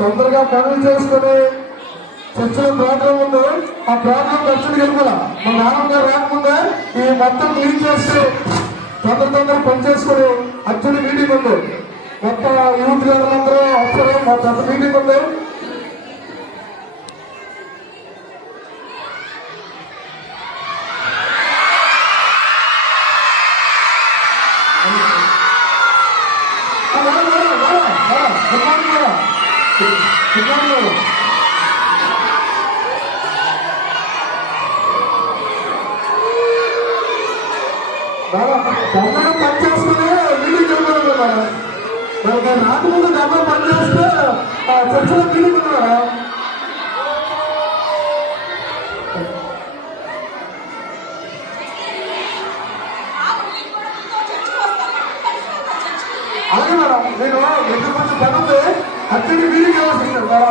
తొందరగా పనులు చేసుకుని చర్చలో ప్రోగ్రామ్ ఉంది. ఆ ప్రోగ్రామ్ ఖర్చులు వెళ్ళిపోలా మా నాన్నగారు రాకముందే ఈ మొత్తం క్లీన్ చేస్తే తొందర పని చేసుకుని అర్జున్ మీటింగ్ ఉంది. మొత్తం యూత్ గారులందరూ వస్తారు. మా పెద్ద మీటింగ్ ఉంది. తొందరగా పని చేసుకుని మీటింగ్ వెళ్ళిపోయారు. రాకముందు డబ్బా పని చేస్తే చర్చలో మీటింగ్ ఉన్నారా? అలాగే మేడం, నేను ఎంత కొంచెం పని ఉంది అక్కడికి మీటింగ్ వెళ్ళాల్సింది మేడం.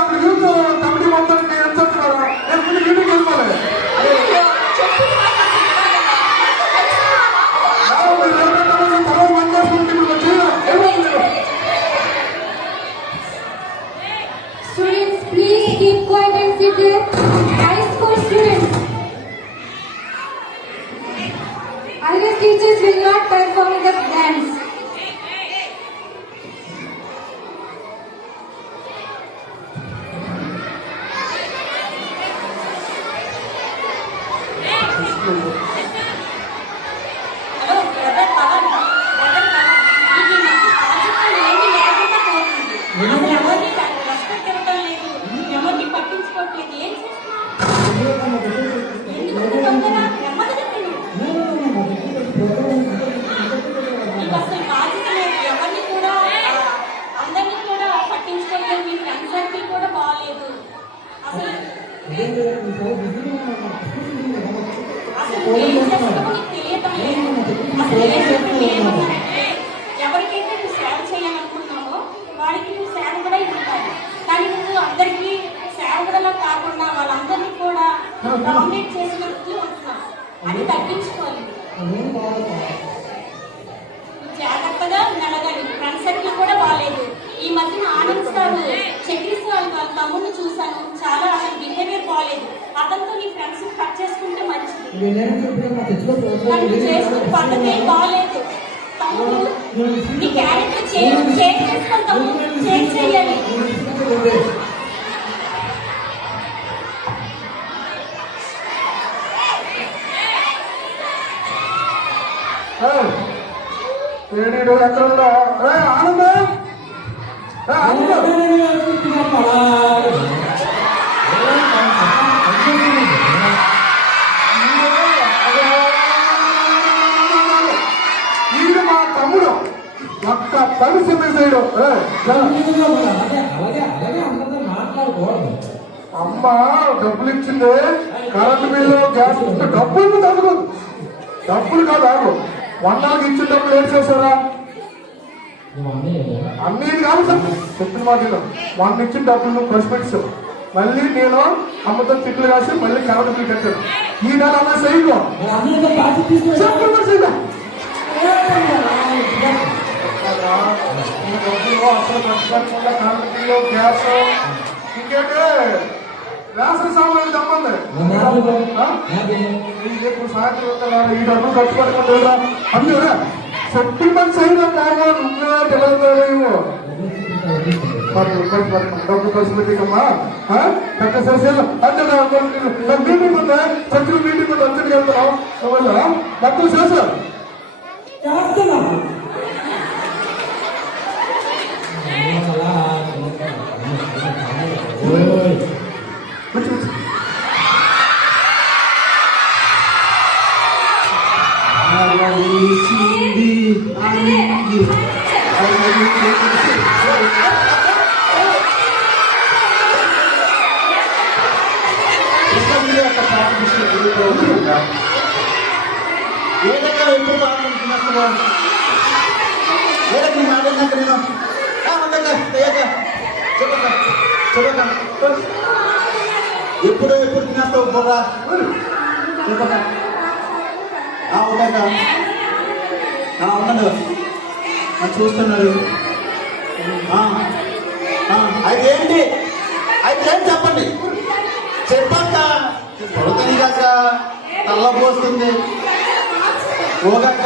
అక్కడ యూత్ కమిటీ మొత్తం ఎంత మేడం నేను meeting వెళ్ళిపోలేదు. Students, please keep quiet and sit there. High school students. Other teachers will not perform the dance. ఎవరికైతే నువ్వు సేవ చేయాలనుకుంటున్నావో వాడికి నువ్వు సేవ కూడా ఇవ్వాలి. కానీ నువ్వు అందరికీ సేవ కూడా కాకుండా వాళ్ళందరినీ కూడా డామినేట్ చేసినట్టు ఉంటున్నావు. అది తగ్గించుకోవాలి. జాగ్రత్తగా నడగాలి. ఫ్రెండ్ సర్కిల్ కూడా బాగాలేదు. ఈ మధ్యన ఆనంద్ సార్ చక్రీస్ వాళ్ళ తమ్ముడిని చూశాను. చాలా అతని బిహేవియర్ బాగాలేదు. అతనితో నీ ఫ్రెండ్స్ కట్ చేసుకుంటే మంచిది. చేసుకునే పద్ధతి ఏం బాగాలేదు. తమ్ముడు నీ క్యారెక్టర్ చేంజ్ చేసుకొని తమ్ముడు చేంజ్ చేయాలి. ఎక్కడ ఆనంద ఈడు మా తమ్ముడు ఒక్క పని సమేశాడు. అమ్మ డబ్బులు ఇచ్చింది, కరెంటు బిల్లు, గ్యాస్ డబ్బులు తగ్గదు. డబ్బులు కాదు ఆగు. వంటలకు ఇచ్చిన డబ్బులు ఏం చేశారా? అన్నీ కాదు సార్ చెప్పిన మాటలు. వంట ఇచ్చిన డబ్బులు ఖర్చు పెట్టావు. మళ్ళీ నేను అమ్మతో తిట్లు కాసి మళ్ళీ కరెంటు బిల్లు కట్టాను. ఈ నెల అలా చేయకు డబ్బులు అసలు ఖర్చుకోకుండా కరెంటు బిల్లు, గ్యాస్, ఇంకేంటి రేషన్ సామాన్లు తప్పండి. ఇప్పుడు సాయంత్రం ఈ డబ్బులు ఖర్చుకోకుండా అందులో చెప్పిన పని చేయడం బాగా నువ్వే తెలియదు. డబ్బులు ఖర్చు పెట్టికమ్మా పెద్ద సోషల్ అంటే మీటింగ్ ఉందా? చర్చలు మీటింగ్ ఉంది. అర్జెంట్గా వెళ్తున్నాం. డబ్బులు చేశారు ఏదైనా ఎప్పుడు బాగుంటున్నా ఏదైనా మాట్లాడినాక నేను ఎప్పుడు తినేస్తావు బొర్రా ఉండగా ఉండదు. చూస్తున్నారు. అయితే ఏంటి చెప్పండి. చెప్పాక పడుతుంది కాక తల్ల పోస్తుంది పోగాక.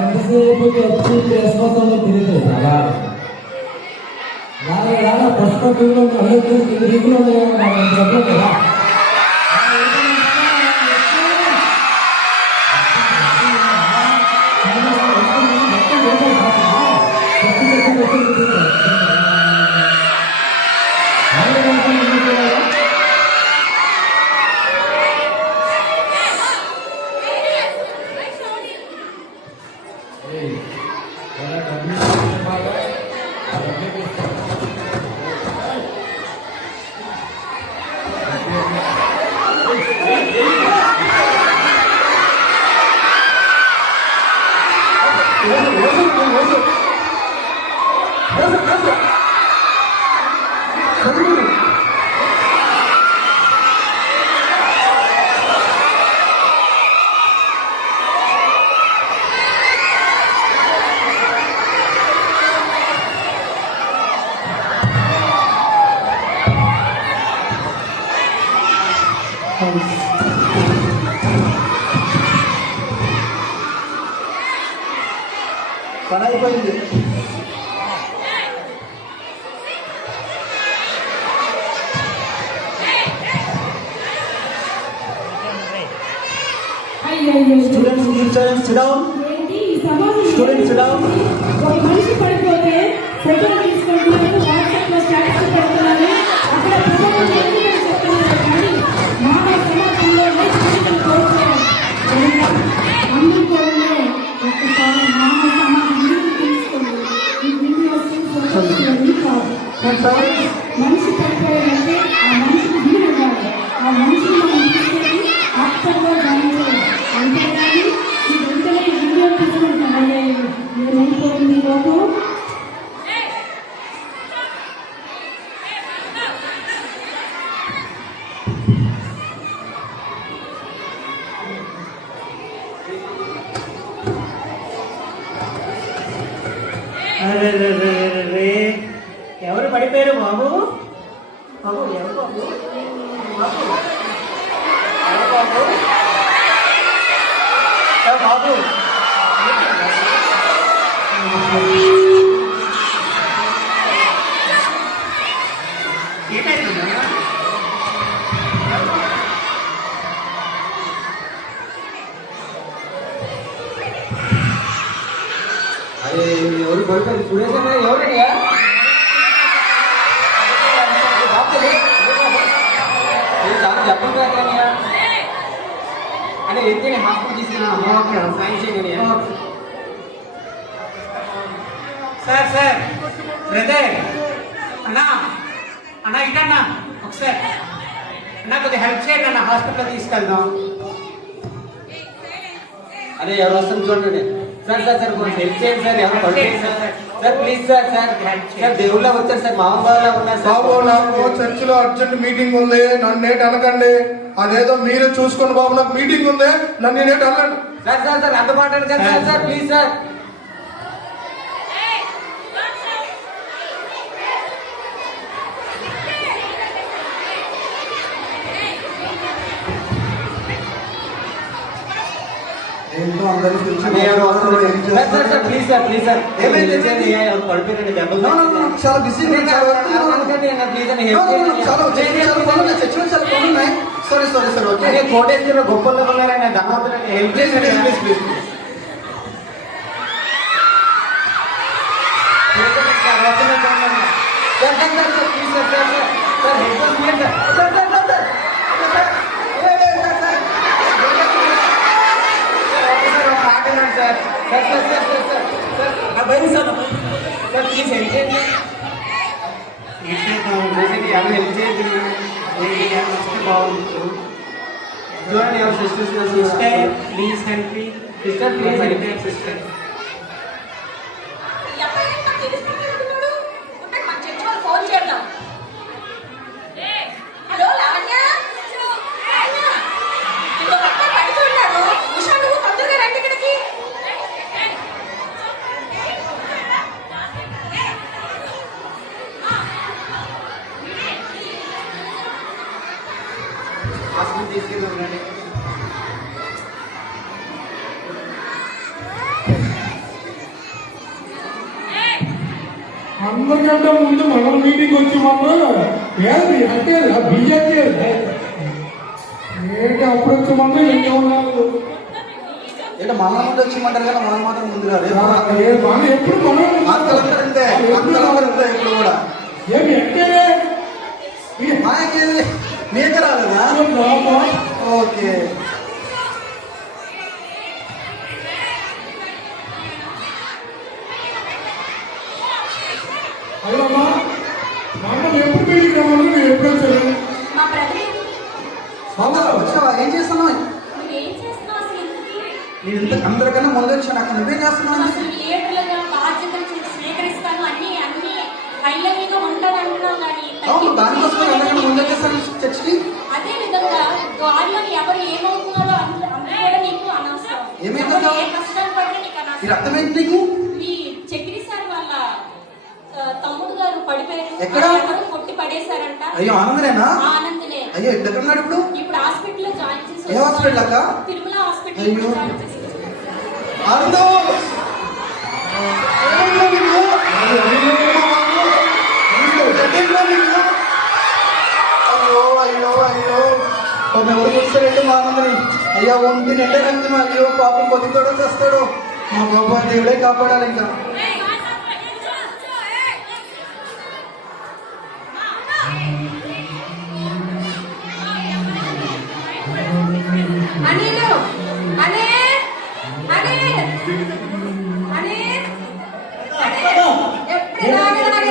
ఎంతసేపు వచ్చి ప్రెస్ మొత్తం తిరుగుతుంది చాలా రాగా పుస్తకంలో దిగులు చెప్పలేదు కదా. పని అయిపోయింది. Students, sit down. Students, sit down. ఒక మనిషి పడిపోతే ఫోటోలు తీసుకుంటున్నారు, వాట్సాప్ లో స్టేటస్ పెడుతున్నారు, అక్కడ ప్రభుత్వం ఎందుకని చెప్తున్నారు కానీ మానవ సమాజంలో అందుకోవడమే ఒక్కసారి మానవ సమాజం తీసుకోండి. ఈ వీడియోస్ కాదు. మనిషి పడిపోయాడంటే ఆ మనిషికి వీలు ఇవ్వాలి. ఆ మనిషిని మనం తీసుకొని హాస్పిటల్లో జాయిన్ చేయాలి. అంతేగాని ఈ వెంటనే వీడియో తీసుకుంటున్నాను నేనైపోయింది లోపు ఎవరు పడిపోయారు బాబు? బాబు ఎవరు బాబు? బాబు ఎవరు బాబు? బాబు అదే ఎవరు పడుతుంది సురేష్ ఎవరయ్యా? చెప్పండి అంటే ఎత్తే హాస్పిటల్ తీసుకున్నా సైన్ చేయగలి. సార్ బ్రదర్ అన్నా ఇటన్నా ఒకసారి అన్నా కొద్దిగా హెల్ప్ చేయండి అన్న, హాస్పిటల్ తీసుకెళ్దాం. అదే ఎవరు వస్తుంది చూడండి. సార్ కొంచెం హెల్ప్ చేయండి సార్. ఎవరు పడుతుంది సార్ ప్లీజ్ సార్ దేవుళ్ళ వచ్చారు సార్, మామూలు ఉన్నారు సార్. బాబు నాకు చర్చిలో అర్జెంట్ మీటింగ్ ఉంది, నన్ను నేటి అనకండి. అదేదో మీరే చూసుకోండి బాబు, నాకు మీటింగ్ ఉంది, నన్ను నేటి అనకండి. సార్ అందుబాటు కదా సార్ ప్లీజ్ సార్. ఏంటో అందరూ ప్లీజ్ సార్ పడిపోయిందండి దెబ్బలు. చాలా బిజీ సారీ కోటేశ్వర గొప్పల్లో ఉన్నారని ధనవంతులని హెల్ప్ చేసి please please help me sister, please help me sister. అందరికంటే ముందు మనం మీటింగ్ వచ్చి ఏది అంటే బీజేపీ ఏంటి అప్పుడు వచ్చామన్నా ఇంకా ఉన్నారు ఏంటో మన ముందు వచ్చిమంటారు కదా మనం మాత్రం ముందు కాదు మనం ఎప్పుడు మనం అంతే ఎప్పుడు కూడా ఏమి అంటే మనకి మీకే రాలేదా ఓకే అయ్యమ్మా మనం ఎప్పుడు మీటింగ్ రావాలి నేను ఎప్పుడు వచ్చాను మా బ్రదర్ వచ్చావా ఏం చేస్తున్నావు నువ్వు ఏం చేస్తున్నావు అసలు ఎందుకు? నేను ఇంత అందరికన్నా ముందు వచ్చాను అక్కడ నువ్వేం చేస్తున్నావు అసలు లీడర్లుగా బాధ్యతలు స్వీకరిస్తాను అన్ని హైల మీద ఉంటాను అంటున్నావు కానీ అవును దానికోసం అందరికన్నా ముందు వచ్చేసాను చర్చికి అదే విధంగా దారిలో ఎవరు ఏమవుతున్నారో అందరూ కూడా నీకు అనవసరం. ఏమైందో? ఎవరు ఏ కష్టాలు పడినా నీకు ఈ అనవసరం. రక్తమేంటి నీకు ఈ చక్రి సార్ వాళ్ళ తమ్ముడు గారు పడిపోయారు. ఎక్కడ? ఎవరు కొట్టి పడేశారంట. అయ్యో ఆనందనేనా ఆనందనే అయ్యో ఎక్కడ ఉన్నాడు ఇప్పుడు ఇప్పుడు హాస్పిటల్లో జాయిన్ చేసి ఏ హాస్పిటల్ అక్క? తిరుమల హాస్పిటల్ అయ్యో. జాయిన్ చేసి ఆనందం అయ్యో అయ్యో అయ్యో ఎవరు చూస్తారంటే మా ఆనందని అయ్యా ఒంటి నిండే రక్తం అయ్యో పాపం పొద్దుతోడో చేస్తాడు మా బాబా దేవుడే కాపాడాలి ఇంకా అనిలు అనే అనే అనే ఎప్పుడు ఇలా పట్టుకొని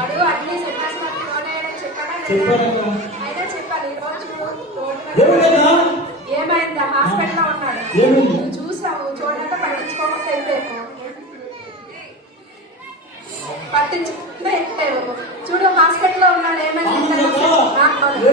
అడుగు అట్లీ చెప్పాలి అయినా చెప్పాలి ఈ రోజు ఏమైంది హాస్పిటల్లో ఉన్నాడు నువ్వు చూసావు చూడండి పట్టించుకుంటే ఎట్టారు చూడు హాస్పిటల్లో ఉన్నాడు ఏమైంది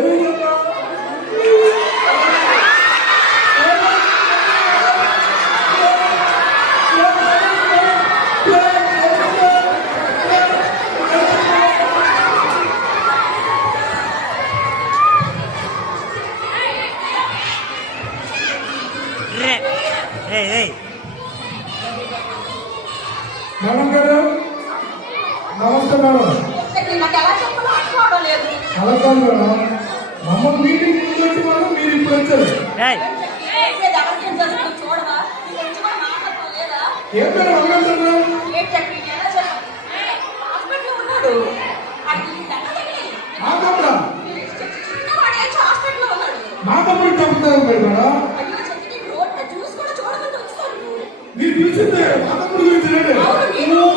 మేడం గారు నమస్తే మేడం నాకు ఎలా చెప్పాలో అనుకోవడం లేదు. అలా కాదు మేడం మమ్మల్ని మీటింగ్ ముందు వచ్చి మనం మీరు ఇప్పుడు వచ్చారు ఎవరికేం జరుగుతుందో చూడవా? నీ గురించి కూడా మాట్లాడటం లేదా? ఏం మేడం అడగంటారు ఏంటి అక్కడ నీకు ఎలా చెప్పాలి? హాస్పిటల్లో ఉన్నాడు. అది నీ దగ్గరికి. మా తమ్ముడా చిన్నవాడు ఏం హాస్పిటల్లో ఉన్నాడు. మా తమ్ముడు తప్పుతారు మేడం అయ్యో చెప్పి నీకు రోడ్ జ్యూస్ కూడా చూడకుండా వచ్చాను. మీరు పిలిచిందే మా తమ్ముడు గురించి రండి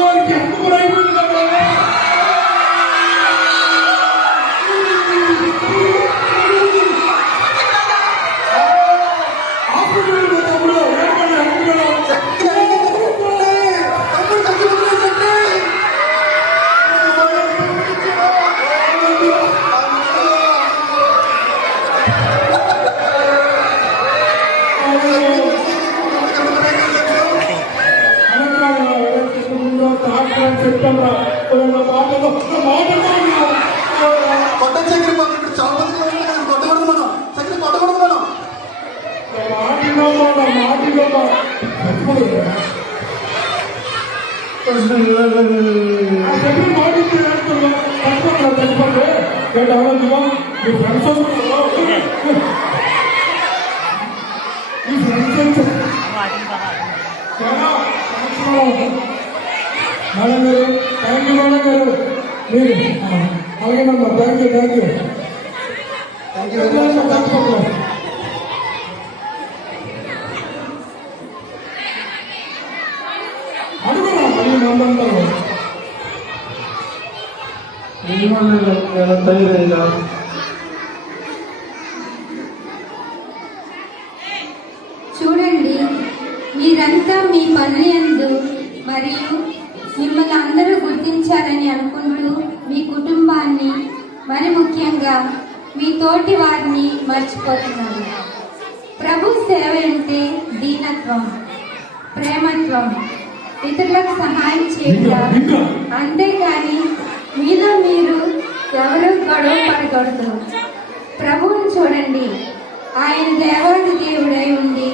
వారికి ఎంత కూడా అయిపోయింది కొట్ట చక్కెర ఇప్పుడు చాలా మంది కొట్టకూడదు మనం చక్కెర కొట్టకూడదు మనం మేడం గారు థ్యాంక్ యూ మేడం గారు మీరు అలాగేనమ్మా thank you thank you very much అడుగురా మళ్ళీ మాట్లాడతారు తయారయ్యా చూడండి మీరంతా మీ పనుల యందు మరియు మిమ్మల్ని అందరూ గుర్తించాలని అనుకుంటూ మీ కుటుంబాన్ని మరి ముఖ్యంగా మీ తోటి వారిని మర్చిపోతున్నారు. ప్రభు సేవ అంటే దీనత్వం, ప్రేమత్వం, ఇతరులకు సహాయం చేయడం, అంతేకాని మీలో మీరు ఎవరు గొడవ పడకూడదు. ప్రభువుని చూడండి. ఆయన దేవాది దేవుడై ఉండి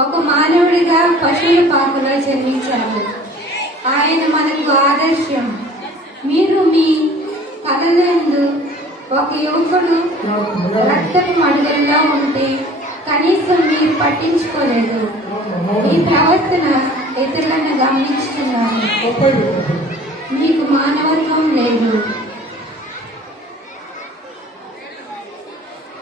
ఒక మానవుడిగా పశువుల పాకలో జన్మించారు. ఆయన మనకు ఆదర్శం. మీరు మీ కలలందు ఒక యువకుడు రక్తపు మడుగుల్లో ఉంటే కనీసం మీరు పట్టించుకోలేదు. మీ ప్రవర్తన ఇతరులను గమనించుతున్నారు. మీకు మానవత్వం